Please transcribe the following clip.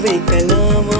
vem penamos